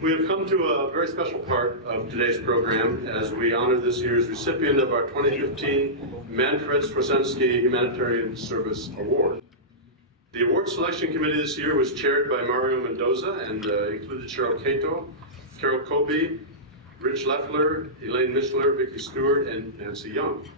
We have come to a very special part of today's program as we honor this year's recipient of our 2015 Manfred Swarsensky Humanitarian Service Award. The award selection committee this year was chaired by Mario Mendoza and included Cheryl Cato, Carol Colby, Rich Leffler, Elaine Mishler, Vicki Stewart, and Nancy Young.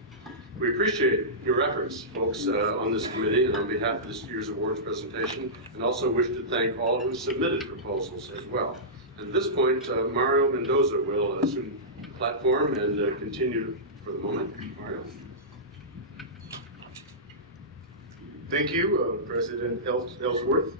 We appreciate your efforts, folks, on this committee and on behalf of this year's awards presentation, and also wish to thank all who submitted proposals as well. At this point, Mario Mendoza will assume the platform and continue for the moment. Mario. Thank you, President Ellsworth.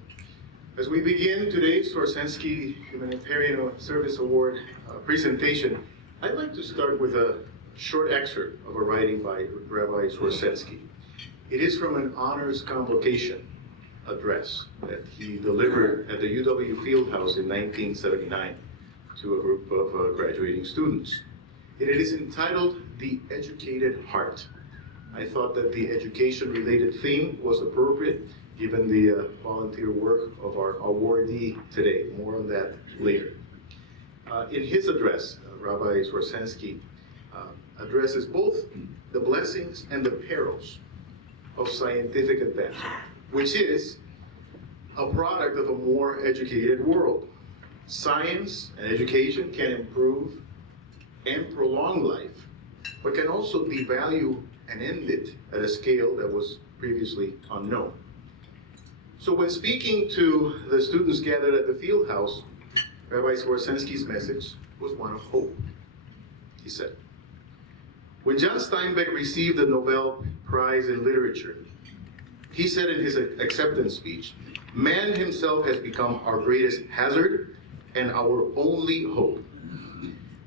As we begin today's Swarsensky Humanitarian Service Award presentation, I'd like to start with a short excerpt of a writing by Rabbi Swarsensky. It is from an honors convocation address that he delivered at the UW Fieldhouse in 1979 to a group of graduating students. It is entitled, "The Educated Heart." I thought that the education-related theme was appropriate given the volunteer work of our awardee today. More on that later. In his address, Rabbi Swarsensky addresses both the blessings and the perils of scientific advancement, which is a product of a more educated world. Science and education can improve and prolong life, but can also devalue and end it at a scale that was previously unknown. So when speaking to the students gathered at the field house, Rabbi Swarsensky's message was one of hope. He said, when John Steinbeck received the Nobel Prize in Literature, he said in his acceptance speech, man himself has become our greatest hazard and our only hope.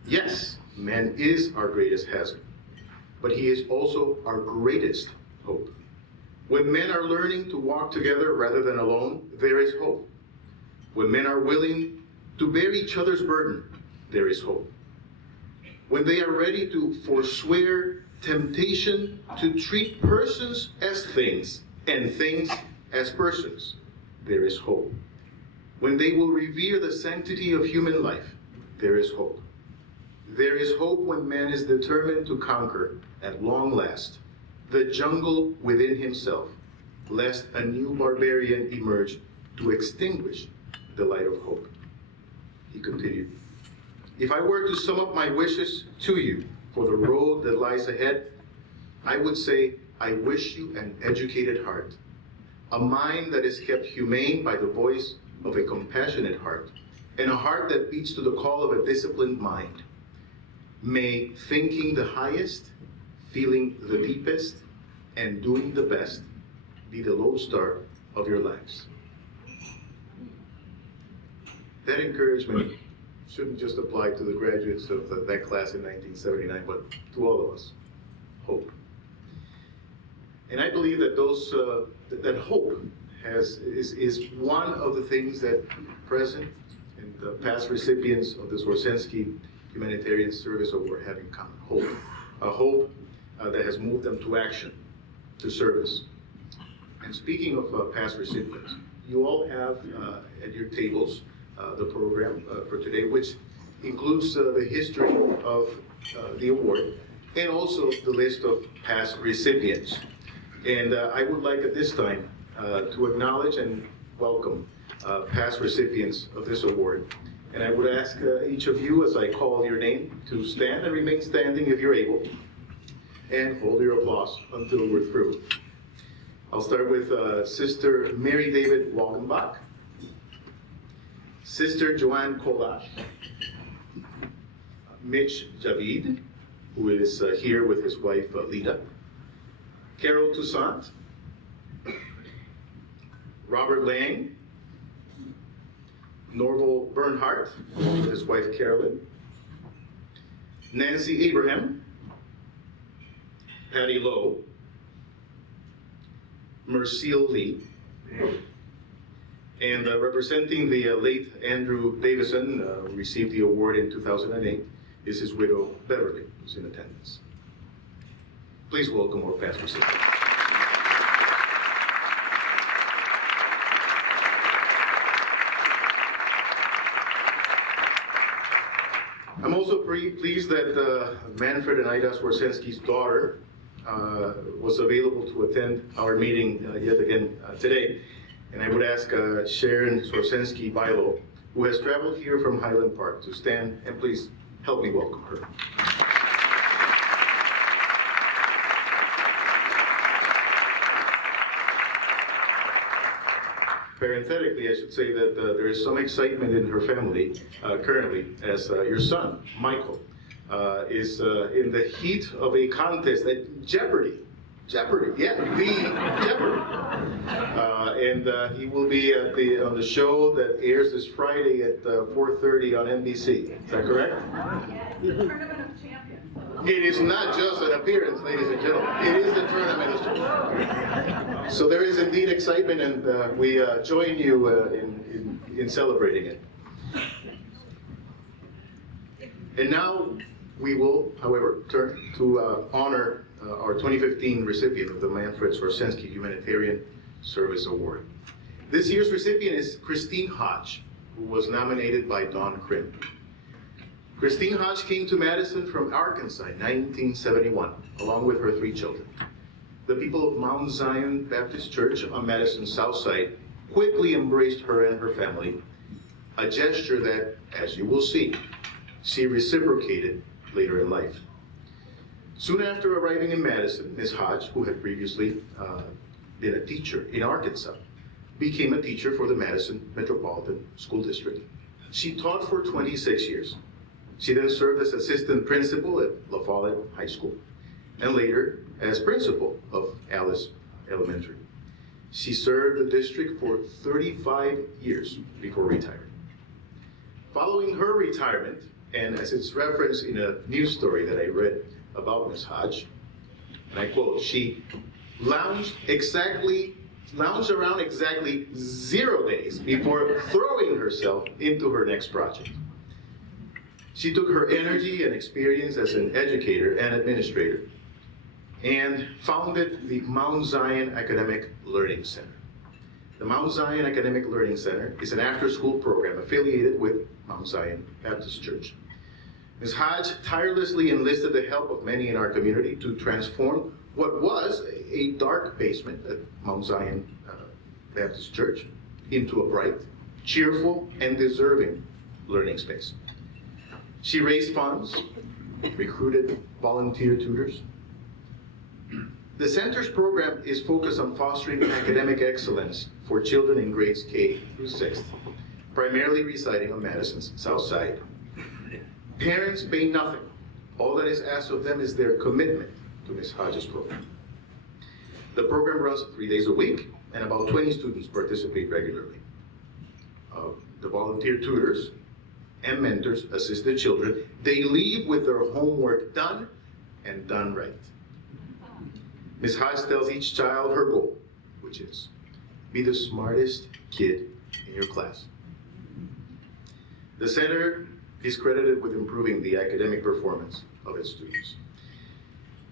Yes, man is our greatest hazard, but he is also our greatest hope. When men are learning to walk together rather than alone, there is hope. When men are willing to bear each other's burden, there is hope. When they are ready to forswear temptation to treat persons as things and things as persons, there is hope. When they will revere the sanctity of human life, there is hope. There is hope when man is determined to conquer, at long last, the jungle within himself, lest a new barbarian emerge to extinguish the light of hope. He continued, if I were to sum up my wishes to you for the road that lies ahead, I would say, I wish you an educated heart, a mind that is kept humane by the voice of a compassionate heart, and a heart that beats to the call of a disciplined mind. May thinking the highest, feeling the deepest, and doing the best be the lodestar of your lives. That encouragement shouldn't just apply to the graduates of that class in 1979, but to all of us. Hope. And I believe that that hope is one of the things that present and the past recipients of the Swarsensky Humanitarian Service Award have in common. Hope. A hope that has moved them to action, to service. And speaking of past recipients, you all have at your tables the program for today, which includes the history of the award and also the list of past recipients. And I would like at this time to acknowledge and welcome past recipients of this award. And I would ask each of you, as I call your name, to stand and remain standing if you're able, and hold your applause until we're through. I'll start with Sister Mary David Walgenbach, Sister Joanne Kolash, Mitch Javid, who is here with his wife Lita, Carol Toussaint, Robert Lang, Norval Bernhardt, with his wife Carolyn, Nancy Abraham, Patty Lowe, Mercille Lee, and representing the late Andrew Davison, who received the award in 2008, is his widow Beverly, who's in attendance. Please welcome our past recipients. also pleased that Manfred and Ida Swarsensky's daughter was available to attend our meeting yet again today. And I would ask Sharon Swarsensky Bilo, who has traveled here from Highland Park, to stand and please help me welcome her. Parenthetically, I should say that there is some excitement in her family currently as your son, Michael, is in the heat of a contest at Jeopardy! Yeah, the Jeopardy! And he will be on the show that airs this Friday at 4:30 on NBC. Is that correct? Tournament of Champions. It is not just an appearance, ladies and gentlemen. It is the tournament of champions. So there is indeed excitement, and we join you in celebrating it. And now we will, however, turn to honor our 2015 recipient of the Manfred Swarsensky Humanitarian Service Award. This year's recipient is Christine Hodge, who was nominated by Don Krim. Christine Hodge came to Madison from Arkansas in 1971, along with her 3 children. The people of Mount Zion Baptist Church on Madison's south side quickly embraced her and her family, a gesture that, as you will see, she reciprocated later in life. Soon after arriving in Madison, Ms. Hodge, who had previously been a teacher in Arkansas, became a teacher for the Madison Metropolitan School District. She taught for 26 years. She then served as assistant principal at La Follette High School, and later as principal of Alice Elementary. She served the district for 35 years before retiring. Following her retirement, and as it's referenced in a news story that I read about Ms. Hodge, and I quote, she lounged around exactly 0 days before throwing herself into her next project. She took her energy and experience as an educator and administrator and founded the Mount Zion Academic Learning Center. The Mount Zion Academic Learning Center is an after-school program affiliated with Mount Zion Baptist Church. Ms. Hodge tirelessly enlisted the help of many in our community to transform what was a dark basement at Mount Zion Baptist Church into a bright, cheerful, and deserving learning space. She raised funds, recruited volunteer tutors. The center's program is focused on fostering academic excellence for children in grades K through 6th, primarily residing on Madison's south side. Parents pay nothing. All that is asked of them is their commitment to Ms. Hodge's program. The program runs 3 days a week, and about 20 students participate regularly. The volunteer tutors and mentors assist the children. They leave with their homework done and done right. Ms. Hodge tells each child her goal, which is, be the smartest kid in your class. The center is credited with improving the academic performance of its students.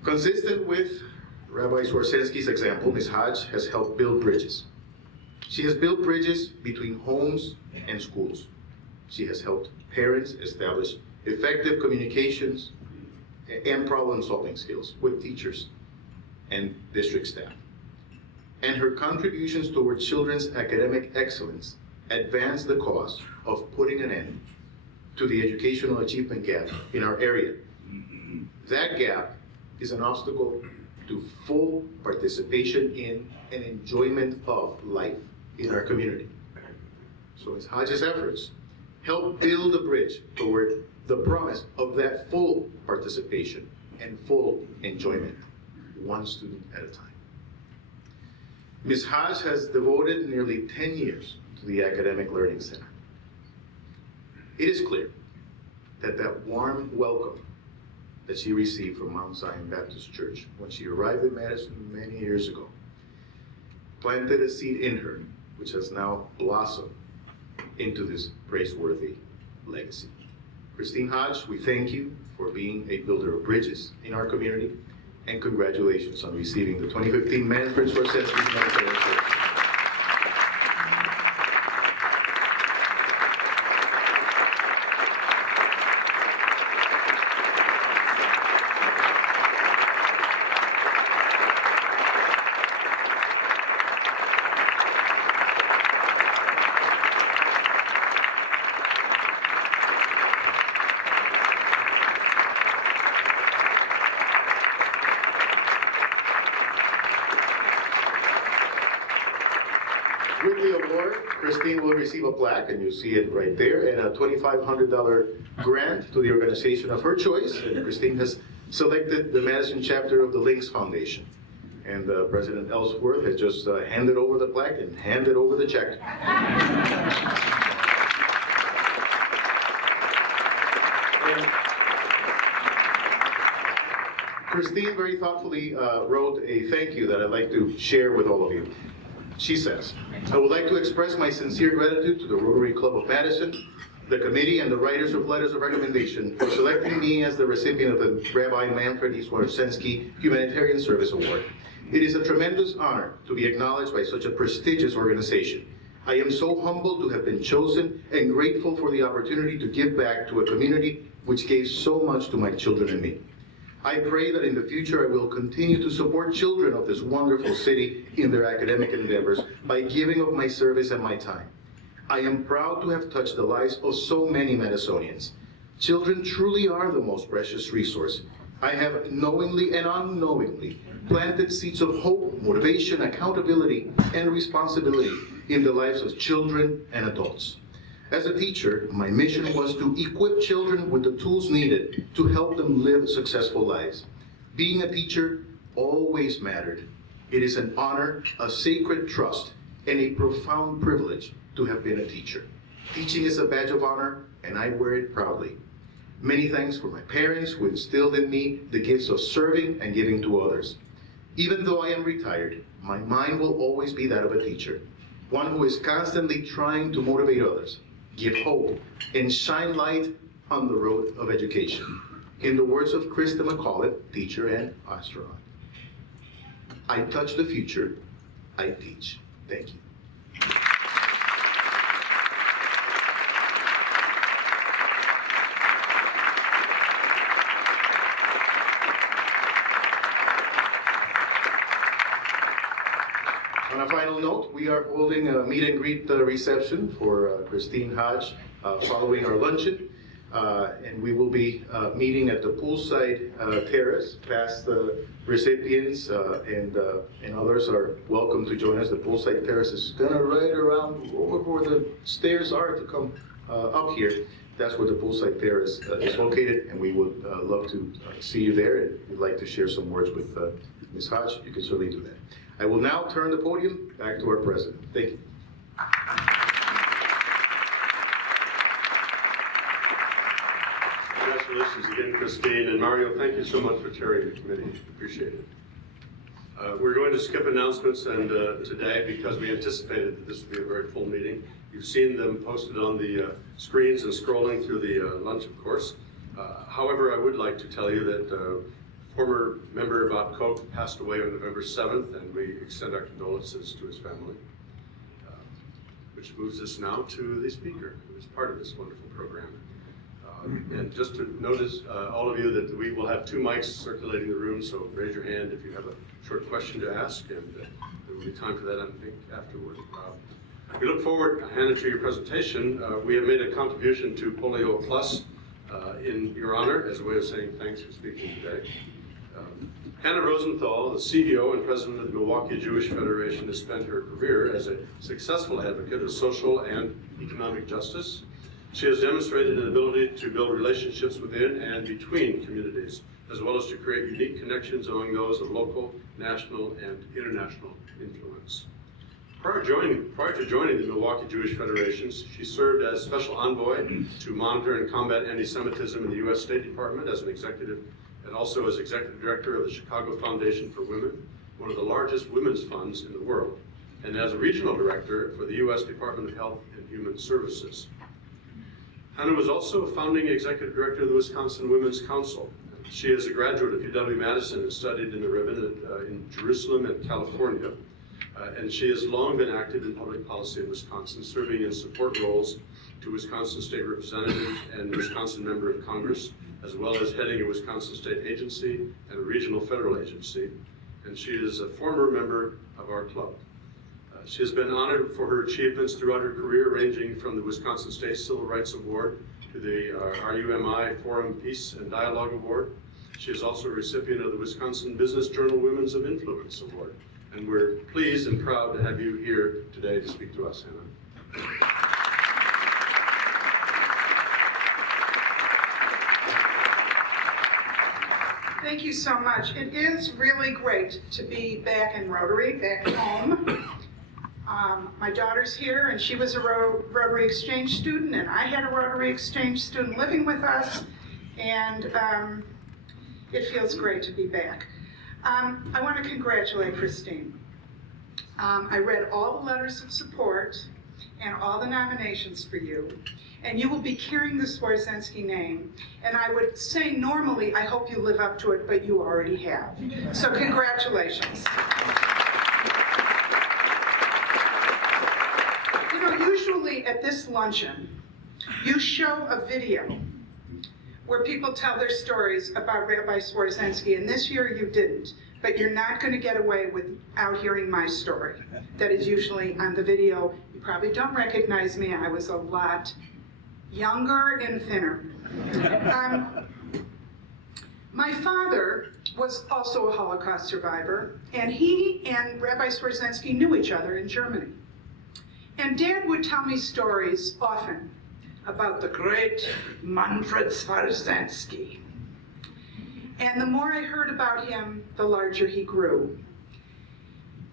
Consistent with Rabbi Swarsensky's example, Ms. Hodge has helped build bridges. She has built bridges between homes and schools. She has helped parents establish effective communications and problem-solving skills with teachers and district staff. And her contributions toward children's academic excellence advance the cause of putting an end to the educational achievement gap in our area. That gap is an obstacle to full participation in and enjoyment of life in our community. So Ms. Hodge's efforts help build a bridge toward the promise of that full participation and full enjoyment, one student at a time. Ms. Hodge has devoted nearly 10 years to the Academic Learning Center. It is clear that that warm welcome that she received from Mount Zion Baptist Church when she arrived in Madison many years ago planted a seed in her, which has now blossomed into this praiseworthy legacy. Christine Hodge, we thank you for being a builder of bridges in our community, and congratulations on receiving the 2015 Manfred Swarsensky Humanitarian Service. With the award, Christine will receive a plaque, and you see it right there, and a $2,500 grant to the organization of her choice. And Christine has selected the Madison chapter of the Links Foundation. And President Ellsworth has just handed over the plaque and handed over the check. And Christine very thoughtfully wrote a thank you that I'd like to share with all of you. She says, I would like to express my sincere gratitude to the Rotary Club of Madison, the committee, and the writers of letters of recommendation for selecting me as the recipient of the Rabbi Manfred Swarsensky Humanitarian Service Award. It is a tremendous honor to be acknowledged by such a prestigious organization. I am so humbled to have been chosen and grateful for the opportunity to give back to a community which gave so much to my children and me. I pray that in the future I will continue to support children of this wonderful city in their academic endeavors by giving of my service and my time. I am proud to have touched the lives of so many Madisonians. Children truly are the most precious resource. I have knowingly and unknowingly planted seeds of hope, motivation, accountability, and responsibility in the lives of children and adults. As a teacher, my mission was to equip children with the tools needed to help them live successful lives. Being a teacher always mattered. It is an honor, a sacred trust, and a profound privilege to have been a teacher. Teaching is a badge of honor, and I wear it proudly. Many thanks for my parents who instilled in me the gifts of serving and giving to others. Even though I am retired, my mind will always be that of a teacher, one who is constantly trying to motivate others, give hope, and shine light on the road of education. In the words of Krista McCullough, teacher and astronaut, I touch the future, I teach. Thank you. On a final note, we are holding a meet and greet reception for Christine Hodge following our luncheon. And we will be meeting at the poolside terrace past the recipients and others are welcome to join us. The poolside terrace is gonna right around over where the stairs are to come up here. That's where the poolside terrace is located, and we would love to see you there. And if you'd like to share some words with Ms. Hodge, you can certainly do that. I will now turn the podium back to our president. Thank you. Congratulations again, Christine. And Mario, thank you so much for chairing the committee. Appreciate it. We're going to skip announcements and today because we anticipated that this would be a very full meeting. You've seen them posted on the screens and scrolling through the lunch, of course. However, I would like to tell you that former member Bob Koch passed away on November 7th, and we extend our condolences to his family. Which moves us now to the speaker, who is part of this wonderful program. And just to notice, all of you, that we will have 2 mics circulating the room, so raise your hand if you have a short question to ask, and there will be time for that, I think, afterward. We look forward, Hannah, to your presentation. We have made a contribution to Polio Plus in your honor as a way of saying thanks for speaking today. Hannah Rosenthal, the CEO and president of the Milwaukee Jewish Federation, has spent her career as a successful advocate of social and economic justice. She has demonstrated an ability to build relationships within and between communities, as well as to create unique connections among those of local, national, and international influence. Prior to joining the Milwaukee Jewish Federation, she served as special envoy to monitor and combat anti-Semitism in the U.S. State Department as an executive, and also as executive director of the Chicago Foundation for Women, one of the largest women's funds in the world, and as a regional director for the U.S. Department of Health and Human Services. Hannah was also founding executive director of the Wisconsin Women's Council. She is a graduate of UW-Madison and studied in the Rabbinate in Jerusalem and California. And she has long been active in public policy in Wisconsin, serving in support roles to Wisconsin State Representative and Wisconsin Member of Congress, as well as heading a Wisconsin State agency and a regional federal agency. And she is a former member of our club. She has been honored for her achievements throughout her career, ranging from the Wisconsin State Civil Rights Award to the RUMI Forum Peace and Dialogue Award. She is also a recipient of the Wisconsin Business Journal Women's of Influence Award, And we're pleased and proud to have you here today to speak to us, Hannah. Thank you so much. It is really great to be back in Rotary, back home. My daughter's here, and she was a Rotary Exchange student, and I had a Rotary Exchange student living with us, and it feels great to be back. I want to congratulate Christine. I read all the letters of support and all the nominations for you, and you will be carrying the Swarsensky name. And I would say normally, I hope you live up to it, but you already have. So congratulations. You know, usually at this luncheon, you show a video where people tell their stories about Rabbi Swarsensky, and this year you didn't. But you're not going to get away without hearing my story. That is usually on the video. You probably don't recognize me. I was a lot younger and thinner. My father was also a Holocaust survivor, and he and Rabbi Swarsensky knew each other in Germany. And Dad would tell me stories often about the great Manfred Swarsensky. And the more I heard about him, the larger he grew.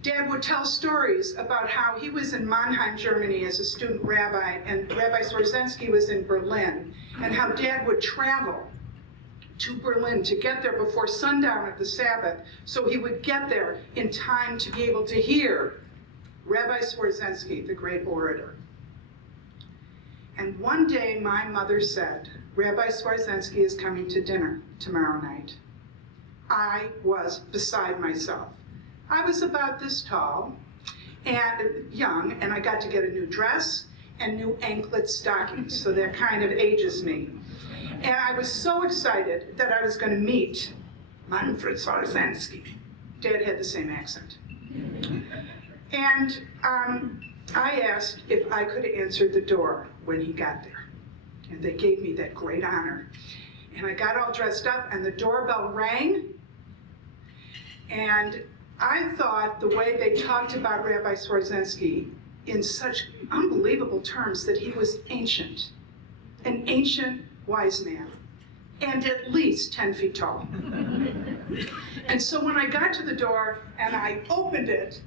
Dad would tell stories about how he was in Mannheim, Germany as a student rabbi, and Rabbi Swarsensky was in Berlin, and how Dad would travel to Berlin to get there before sundown of the Sabbath, so he would get there in time to be able to hear Rabbi Swarsensky, the great orator. And one day my mother said, Rabbi Swarsensky is coming to dinner tomorrow night. I was beside myself. I was about this tall and young, and I got to get a new dress and new anklet stockings, so that kind of ages me. And I was so excited that I was going to meet Manfred Swarsensky. Dad had the same accent. And I asked if I could answer the door when he got there. And they gave me that great honor. And I got all dressed up, and the doorbell rang. And I thought the way they talked about Rabbi Swarsensky in such unbelievable terms, that he was ancient, an ancient wise man, and at least 10 feet tall. And so when I got to the door and I opened it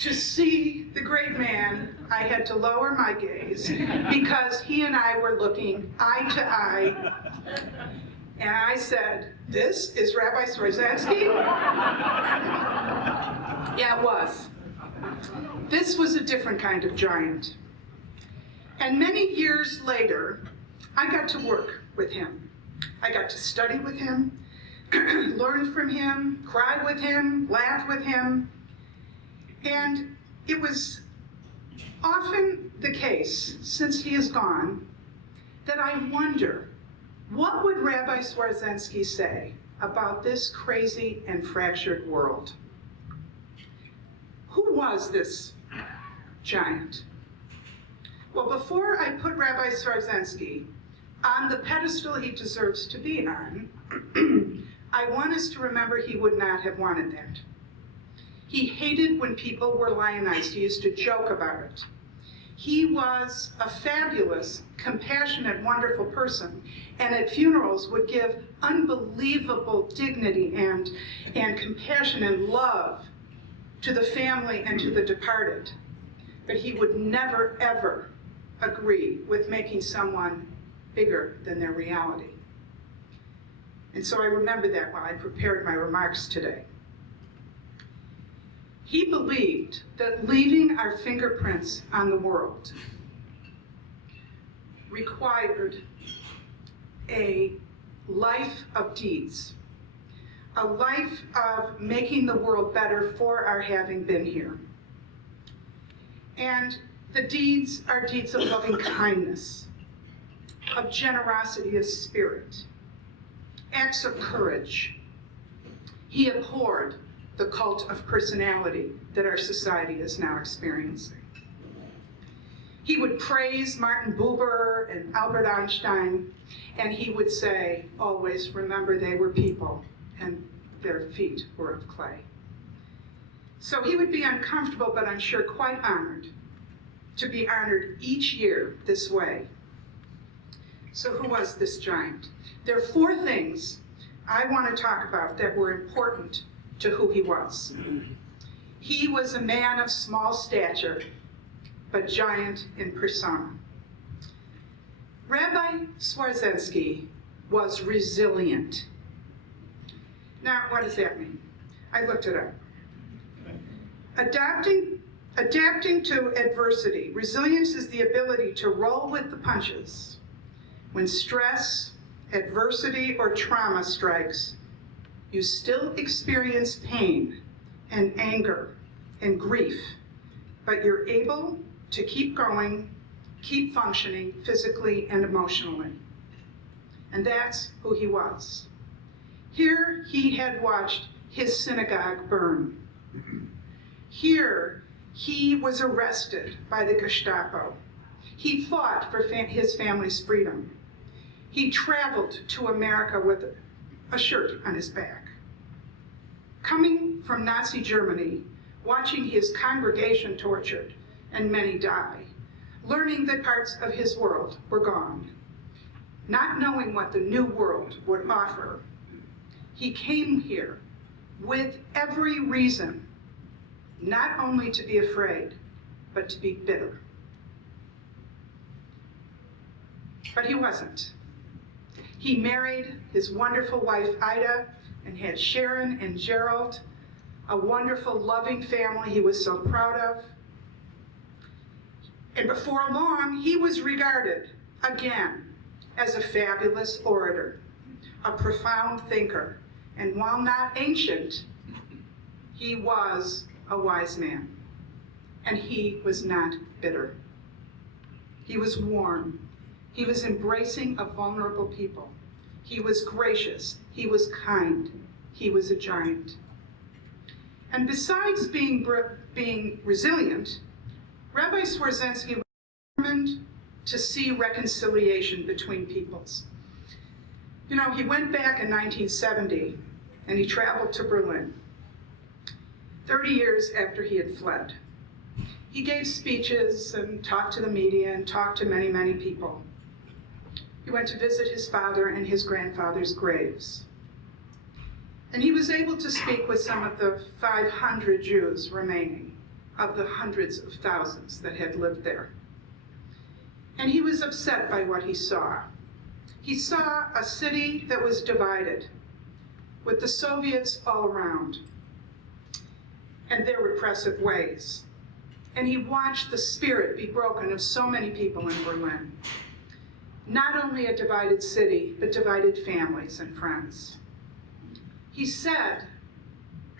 to see the great man, I had to lower my gaze because he and I were looking eye to eye. And I said, "This is Rabbi Swarsensky?" Yeah, it was. This was a different kind of giant. And many years later, I got to work with him. I got to study with him, learn from him, cry with him, laugh with him. And it was often the case, since he is gone, that I wonder, what would Rabbi Swarsensky say about this crazy and fractured world? Who was this giant? Well, before I put Rabbi Swarsensky on the pedestal he deserves to be on, I want us to remember he would not have wanted that. He hated when people were lionized. He used to joke about it. He was a fabulous, compassionate, wonderful person, and at funerals would give unbelievable dignity and compassion and love to the family and to the departed. But he would never, ever agree with making someone bigger than their reality. And so I remember that while I prepared my remarks today. He believed that leaving our fingerprints on the world required a life of deeds, a life of making the world better for our having been here. And the deeds are deeds of loving kindness, of generosity of spirit, acts of courage. He abhorred the cult of personality that our society is now experiencing. He would praise Martin Buber and Albert Einstein, and he would say, always remember they were people and their feet were of clay. So he would be uncomfortable, but I'm sure quite honored to be honored each year this way. So who was this giant? There are 4 things I want to talk about that were important to who he was. He was a man of small stature, but giant in persona. Rabbi Swarsensky was resilient. Now, what does that mean? I looked it up. Adapting to adversity. Resilience is the ability to roll with the punches. When stress, adversity, or trauma strikes, you still experience pain and anger and grief, but you're able to keep going, keep functioning physically and emotionally. And that's who he was. Here he had watched his synagogue burn. Here he was arrested by the Gestapo. He fought for his family's freedom. He traveled to America with a shirt on his back. Coming from Nazi Germany, watching his congregation tortured and many die, learning that parts of his world were gone, not knowing what the new world would offer, he came here with every reason not only to be afraid, but to be bitter. But he wasn't. He married his wonderful wife, Ida, and had Sharon and Gerald, a wonderful, loving family he was so proud of. And before long, he was regarded, again, as a fabulous orator, a profound thinker, and while not ancient, he was a wise man, and he was not bitter. He was warm. He was embracing of vulnerable people. He was gracious. He was kind. He was a giant. And besides being resilient, Rabbi Swarsensky was determined to see reconciliation between peoples. You know, he went back in 1970 and he traveled to Berlin, 30 years after he had fled. He gave speeches and talked to the media and talked to many, many people. He went to visit his father and his grandfather's graves. And he was able to speak with some of the 500 Jews remaining of the hundreds of thousands that had lived there. And he was upset by what he saw. He saw a city that was divided, with the Soviets all around, and their repressive ways. And he watched the spirit be broken of so many people in Berlin. Not only a divided city, but divided families and friends. He said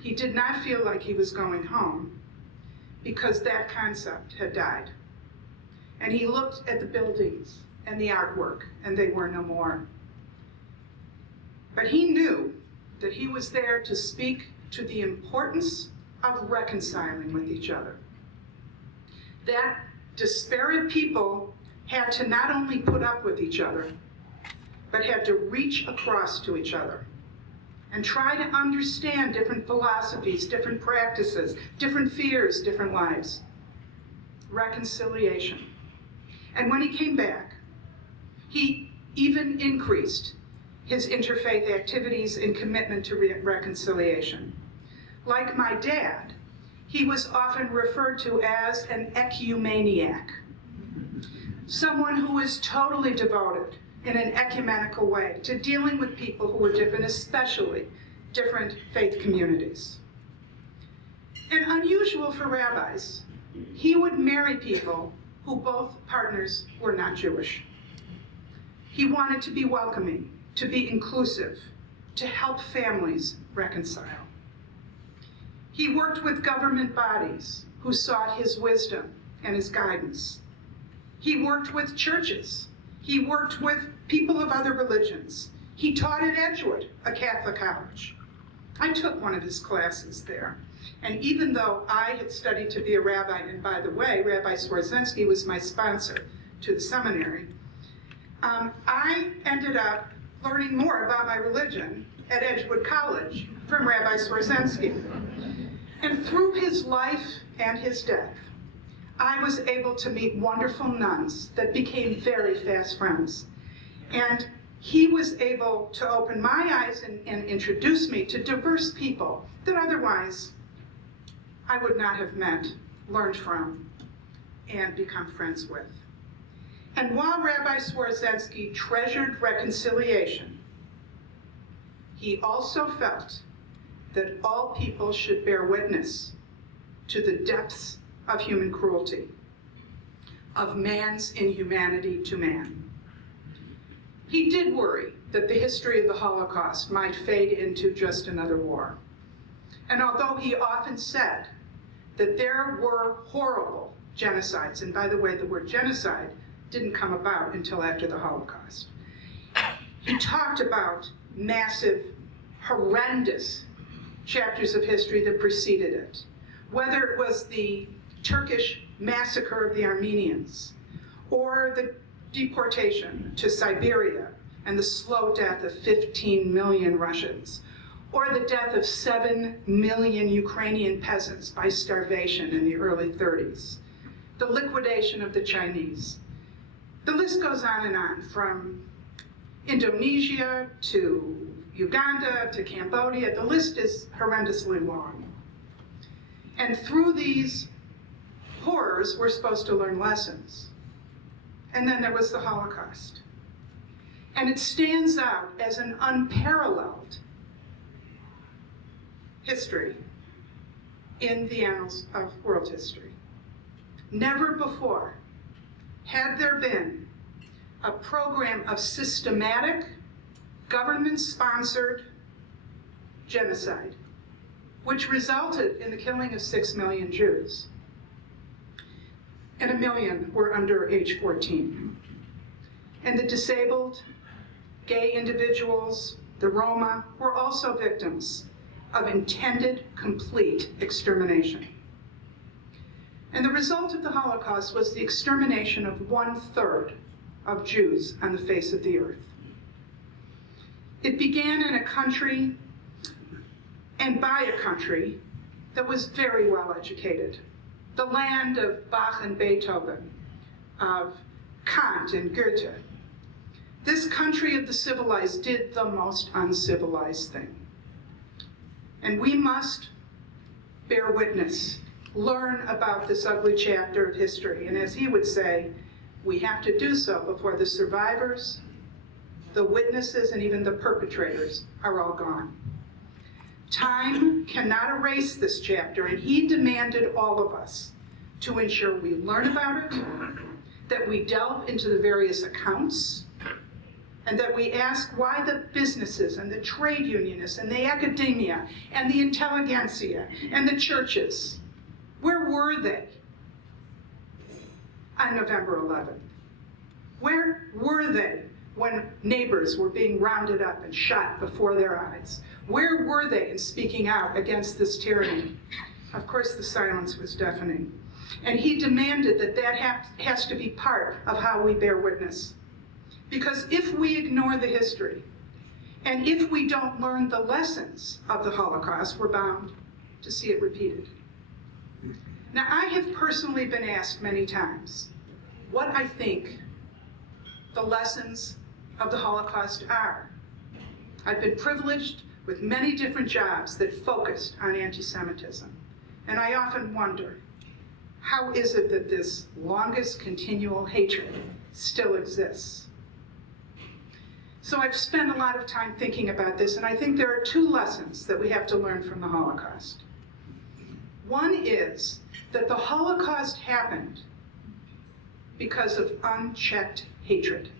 he did not feel like he was going home because that concept had died. And he looked at the buildings and the artwork, and they were no more. But he knew that he was there to speak to the importance of reconciling with each other. That disparate people had to not only put up with each other, but had to reach across to each other and try to understand different philosophies, different practices, different fears, different lives. Reconciliation. And when he came back, he even increased his interfaith activities and commitment to reconciliation. Like my dad, he was often referred to as an ecumeniac, someone who is totally devoted in an ecumenical way to dealing with people who were different, especially different faith communities. And unusual for rabbis, he would marry people who both partners were not Jewish. He wanted to be welcoming, to be inclusive, to help families reconcile. He worked with government bodies who sought his wisdom and his guidance. He worked with churches. He worked with people of other religions. He taught at Edgewood, a Catholic college. I took one of his classes there. And even though I had studied to be a rabbi, and by the way, Rabbi Swarsensky was my sponsor to the seminary, I ended up learning more about my religion at Edgewood College from Rabbi Swarsensky. And through his life and his death, I was able to meet wonderful nuns that became very fast friends. And he was able to open my eyes and introduce me to diverse people that otherwise I would not have met, learned from, and become friends with. And while Rabbi Swarsensky treasured reconciliation, he also felt that all people should bear witness to the depths of human cruelty, of man's inhumanity to man. He did worry that the history of the Holocaust might fade into just another war. And although he often said that there were horrible genocides, and by the way, the word genocide didn't come about until after the Holocaust, he talked about massive, horrendous chapters of history that preceded it, whether it was the Turkish massacre of the Armenians, or the deportation to Siberia and the slow death of 15 million Russians, or the death of 7 million Ukrainian peasants by starvation in the early 30s, the liquidation of the Chinese. The list goes on, from Indonesia to Uganda to Cambodia. The list is horrendously long. And through these horrors, we're supposed to learn lessons. And then there was the Holocaust. And it stands out as an unparalleled history in the annals of world history. Never before had there been a program of systematic, government-sponsored genocide, which resulted in the killing of 6 million Jews. And 1 million were under age 14. And the disabled, gay individuals, the Roma, were also victims of intended complete extermination. And the result of the Holocaust was the extermination of 1/3 of Jews on the face of the earth. It began in a country, and by a country, that was very well educated. The land of Bach and Beethoven, of Kant and Goethe. This country of the civilized did the most uncivilized thing. And we must bear witness, learn about this ugly chapter of history. And as he would say, we have to do so before the survivors, the witnesses, and even the perpetrators are all gone. Time cannot erase this chapter, and he demanded all of us to ensure we learn about it, that we delve into the various accounts, and that we ask why the businesses and the trade unionists and the academia and the intelligentsia and the churches, where were they on November 11th? Where were they when neighbors were being rounded up and shot before their eyes? Where were they in speaking out against this tyranny? Of course, the silence was deafening. And he demanded that that has to be part of how we bear witness. Because if we ignore the history, and if we don't learn the lessons of the Holocaust, we're bound to see it repeated. Now, I have personally been asked many times what I think the lessons of the Holocaust are. I've been privileged with many different jobs that focused on anti-Semitism. And I often wonder, how is it that this longest continual hatred still exists? So I've spent a lot of time thinking about this, and I think there are 2 lessons that we have to learn from the Holocaust. One is that the Holocaust happened because of unchecked hatred.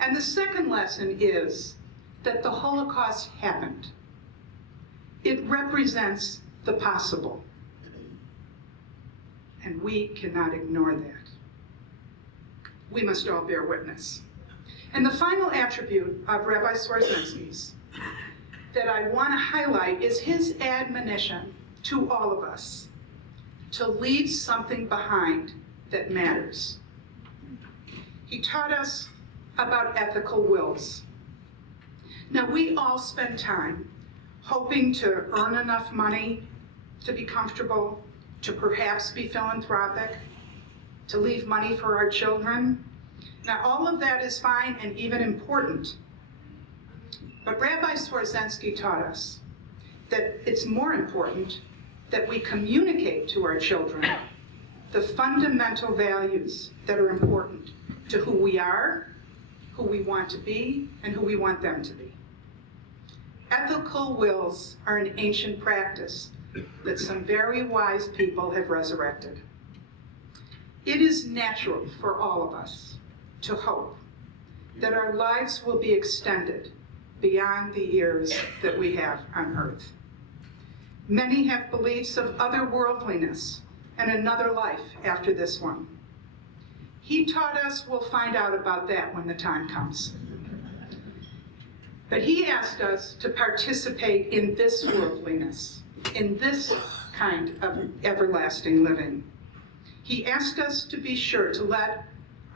And the second lesson is that the Holocaust happened. It represents the possible. And we cannot ignore that. We must all bear witness. And the final attribute of Rabbi Swarsensky's that I want to highlight is his admonition to all of us to leave something behind that matters. He taught us about ethical wills. Now, we all spend time hoping to earn enough money to be comfortable, to perhaps be philanthropic, to leave money for our children. Now, all of that is fine and even important. But Rabbi Swarsensky taught us that it's more important that we communicate to our children the fundamental values that are important to who we are, who we want to be, and who we want them to be. Ethical wills are an ancient practice that some very wise people have resurrected. It is natural for all of us to hope that our lives will be extended beyond the years that we have on earth. Many have beliefs of otherworldliness and another life after this one. He taught us we'll find out about that when the time comes. But he asked us to participate in this worldliness, in this kind of everlasting living. He asked us to be sure to let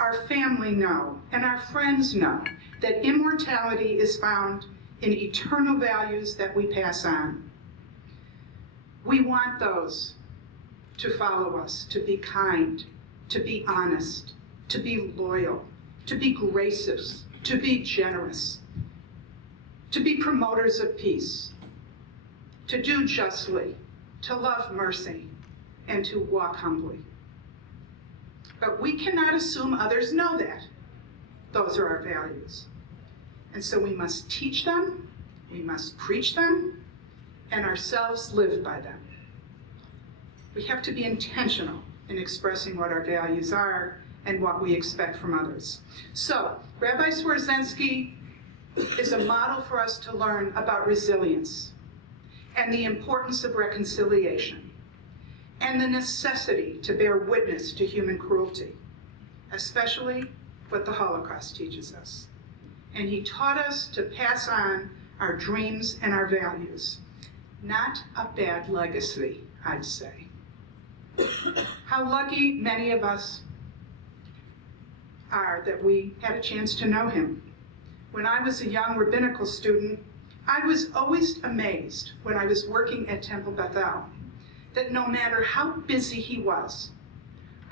our family know and our friends know that immortality is found in eternal values that we pass on. We want those to follow us, to be kind, to be honest, to be loyal, to be gracious, to be generous, to be promoters of peace, to do justly, to love mercy, and to walk humbly. But we cannot assume others know that. Those are our values. And so we must teach them, we must preach them, and ourselves live by them. We have to be intentional in expressing what our values are and what we expect from others. So, Rabbi Swarsensky is a model for us to learn about resilience and the importance of reconciliation and the necessity to bear witness to human cruelty, especially what the Holocaust teaches us. And he taught us to pass on our dreams and our values. Not a bad legacy, I'd say. How lucky many of us are that we had a chance to know him. When I was a young rabbinical student, I was always amazed when I was working at Temple Bethel that no matter how busy he was,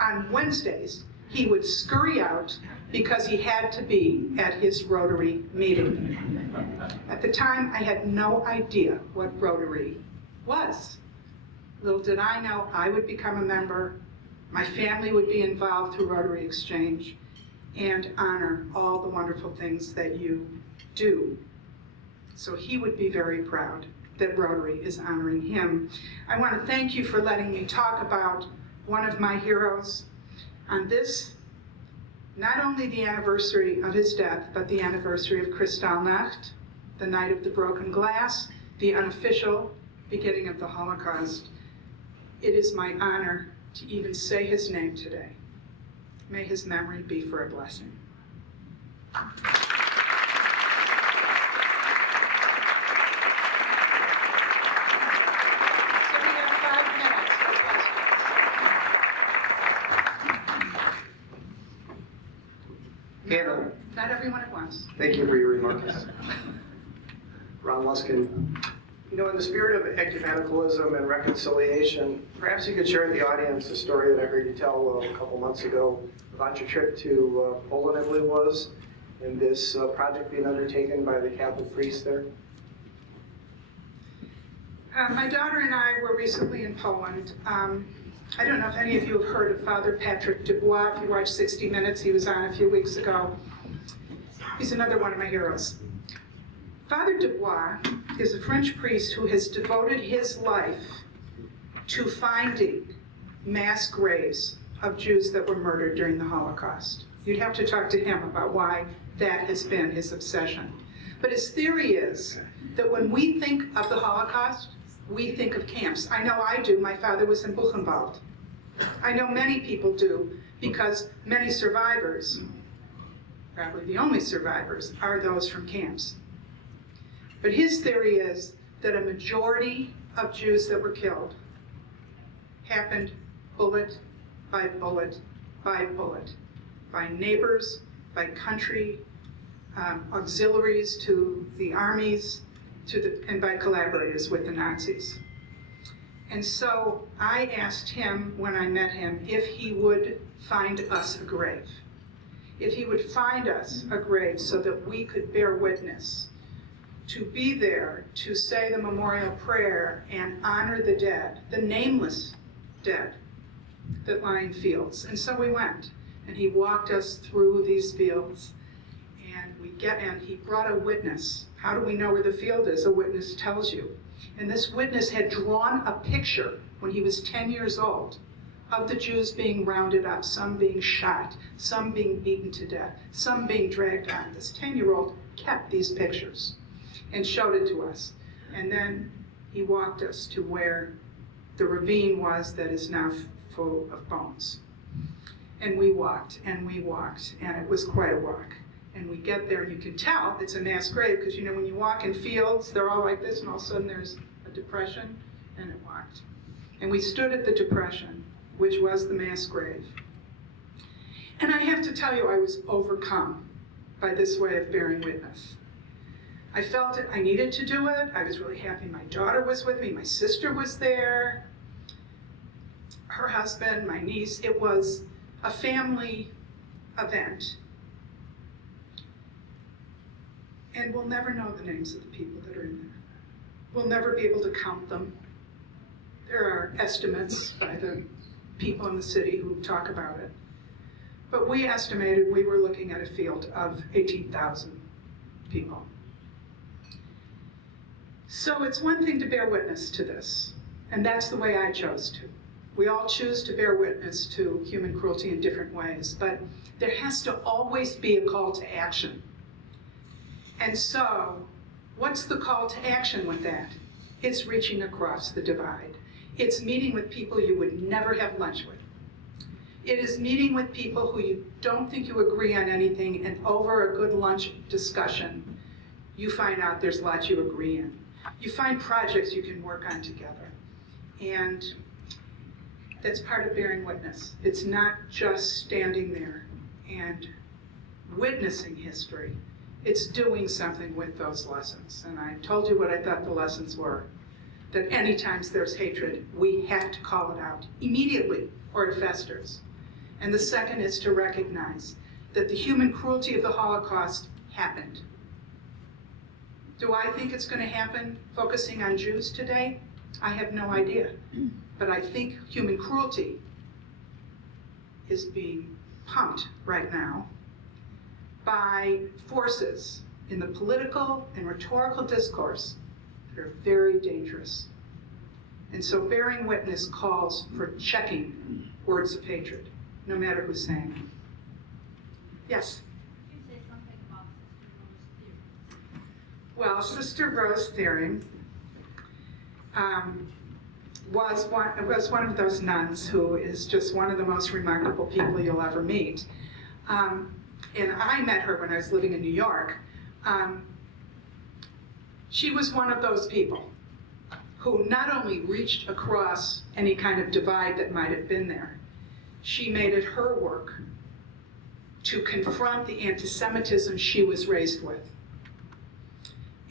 on Wednesdays he would scurry out because he had to be at his Rotary meeting. At the time, I had no idea what Rotary was. Little did I know I would become a member, my family would be involved through Rotary Exchange, and honor all the wonderful things that you do. So he would be very proud that Rotary is honoring him. I want to thank you for letting me talk about one of my heroes on this, not only the anniversary of his death, but the anniversary of Kristallnacht, the night of the broken glass, the unofficial beginning of the Holocaust. It is my honor to even say his name today. May his memory be for a blessing. So we have 5 minutes for questions. Hannah, Not everyone at once. thank you for your remarks. Ron Luskin. You know, in the spirit of ecumenicalism and reconciliation, perhaps you could share with the audience a story that I heard you tell a couple months ago about your trip to Poland, I believe it was, and this project being undertaken by the Catholic priest there. My daughter and I were recently in Poland. I don't know if any of you have heard of Father Patrick Dubois. If you watched 60 Minutes, he was on a few weeks ago. He's another one of my heroes. Father Dubois is a French priest who has devoted his life to finding mass graves of Jews that were murdered during the Holocaust. You'd have to talk to him about why that has been his obsession. But his theory is that when we think of the Holocaust, we think of camps. I know I do. My father was in Buchenwald. I know many people do, because many survivors, probably the only survivors, are those from camps. But his theory is that a majority of Jews that were killed happened bullet by bullet by bullet, by neighbors, by country, auxiliaries to the armies, and by collaborators with the Nazis. And so I asked him when I met him if he would find us a grave. If he would find us a grave so that we could bear witness, to be there, to say the memorial prayer and honor the dead, the nameless dead that lie in fields. And so we went, and he walked us through these fields, and he brought a witness. How do we know where the field is? A witness tells you. And this witness had drawn a picture when he was 10 years old of the Jews being rounded up, some being shot, some being beaten to death, some being dragged on. This 10-year-old kept these pictures and showed it to us. And then he walked us to where the ravine was that is now full of bones. And we walked, and it was quite a walk. And we get there, and you can tell it's a mass grave, because you know when you walk in fields, they're all like this, and all of a sudden there's a depression, and it walked. And we stood at the depression, which was the mass grave. And I have to tell you, I was overcome by this way of bearing witness. I felt it, I needed to do it. I was really happy my daughter was with me, my sister was there, her husband, my niece. It was a family event. And we'll never know the names of the people that are in there. We'll never be able to count them. There are estimates by the people in the city who talk about it. But we estimated we were looking at a field of 18,000 people. So it's one thing to bear witness to this, and that's the way I chose to. We all choose to bear witness to human cruelty in different ways, but there has to always be a call to action. And so, what's the call to action with that? It's reaching across the divide. It's meeting with people you would never have lunch with. It is meeting with people who you don't think you agree on anything, and over a good lunch discussion, you find out there's lots you agree in. You find projects you can work on together. And that's part of bearing witness. It's not just standing there and witnessing history. It's doing something with those lessons. And I told you what I thought the lessons were. That anytime there's hatred, we have to call it out immediately, or it festers. And the second is to recognize that the human cruelty of the Holocaust happened. Do I think it's going to happen focusing on Jews today? I have no idea. But I think human cruelty is being pumped right now by forces in the political and rhetorical discourse that are very dangerous. And so bearing witness calls for checking words of hatred, no matter who's saying them. Yes? Could you say something about Sister Well, Rose theory? Sister Rose theory was one of those nuns who is just one of the most remarkable people you'll ever meet. And I met her when I was living in New York. She was one of those people who not only reached across any kind of divide that might have been there, she made it her work to confront the anti-Semitism she was raised with.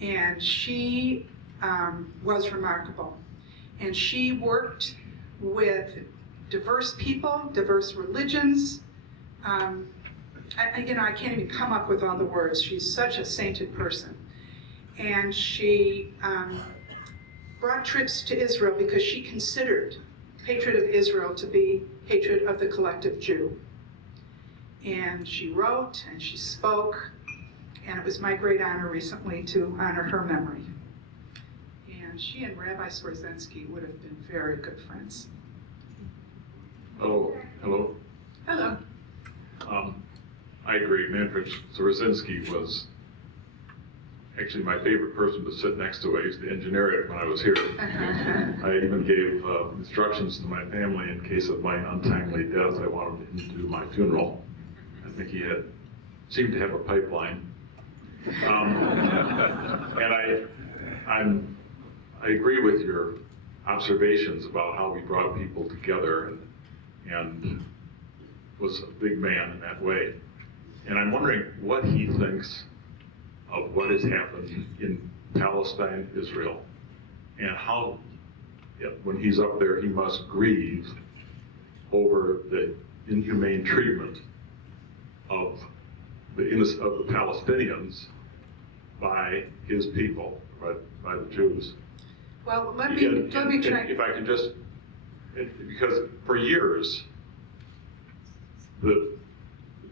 And she was remarkable. And she worked with diverse people, diverse religions. I can't even come up with all the words. She's such a sainted person. And she brought troops to Israel because she considered hatred of Israel to be hatred of the collective Jew. And she wrote and she spoke, and it was my great honor recently to honor her memory. And she and Rabbi Swarsensky would have been very good friends. Hello. Hello. I agree. Manfred Swarsensky was actually my favorite person to sit next to. I used to engineer it when I was here. I even gave instructions to my family in case of my untimely death. I wanted him to do my funeral. I think he seemed to have a pipeline. And I agree with your observations about how we brought people together and was a big man in that way. And I'm wondering what he thinks of what has happened in Palestine, Israel, and how when he's up there, he must grieve over the inhumane treatment of the Palestinians by his people, by the Jews. Well, let me try. If I can just, because for years, the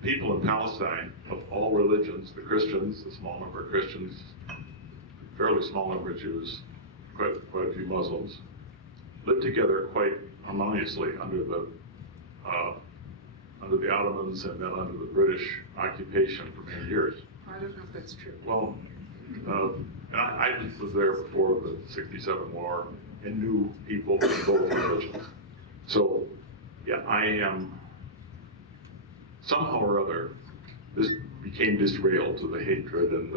people in Palestine of all religions, the Christians, the small number of Christians, fairly small number of Jews, quite a few Muslims, lived together quite harmoniously under the Ottomans and then under the British occupation for many years. I don't know if that's true. Well, and I was there before the '67 war and knew people from both religions. So, yeah, I am, somehow or other, this became disrailed to the hatred and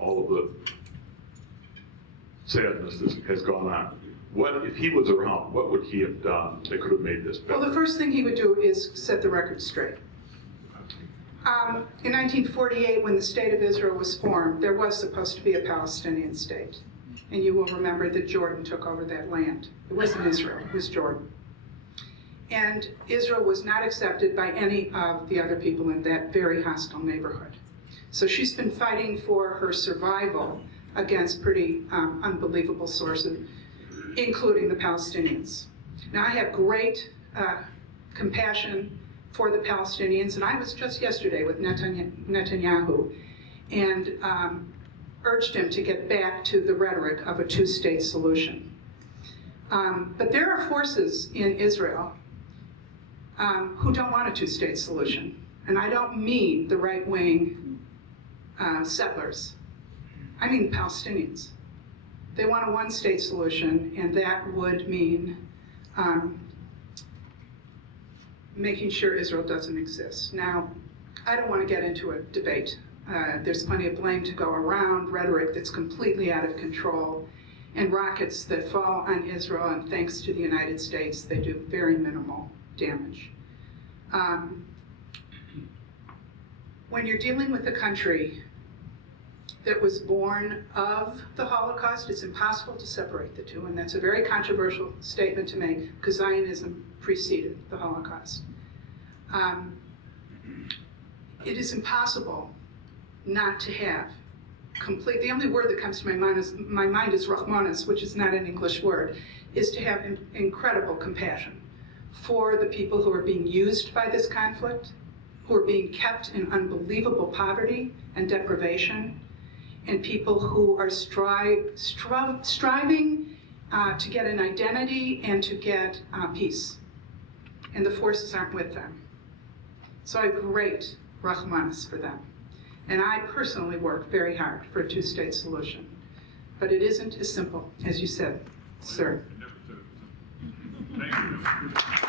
all of the sadness that has gone on. What, if he was around, what would he have done that could have made this better? Well, the first thing he would do is set the record straight. In 1948, when the State of Israel was formed, there was supposed to be a Palestinian state. And you will remember that Jordan took over that land. It wasn't Israel, it was Jordan. And Israel was not accepted by any of the other people in that very hostile neighborhood. So she's been fighting for her survival against pretty unbelievable sources, including the Palestinians. Now, I have great compassion for the Palestinians, and I was just yesterday with Netanyahu and urged him to get back to the rhetoric of a two-state solution. But there are forces in Israel who don't want a two-state solution. And I don't mean the right-wing settlers. I mean the Palestinians. They want a one-state solution, and that would mean making sure Israel doesn't exist. Now, I don't want to get into a debate. There's plenty of blame to go around, rhetoric that's completely out of control, and rockets that fall on Israel, and thanks to the United States, they do very minimal damage. When you're dealing with a country that was born of the Holocaust, it's impossible to separate the two, and that's a very controversial statement to make, because Zionism preceded the Holocaust. It is impossible not to have complete, the only word that comes to my mind is Rahmanas, which is not an English word, is to have incredible compassion for the people who are being used by this conflict, who are being kept in unbelievable poverty and deprivation, and people who are striving to get an identity and to get peace. And the forces aren't with them. So I have great Rahmanas for them. And I personally work very hard for a two-state solution. But it isn't as simple as you said, sir. Thank you.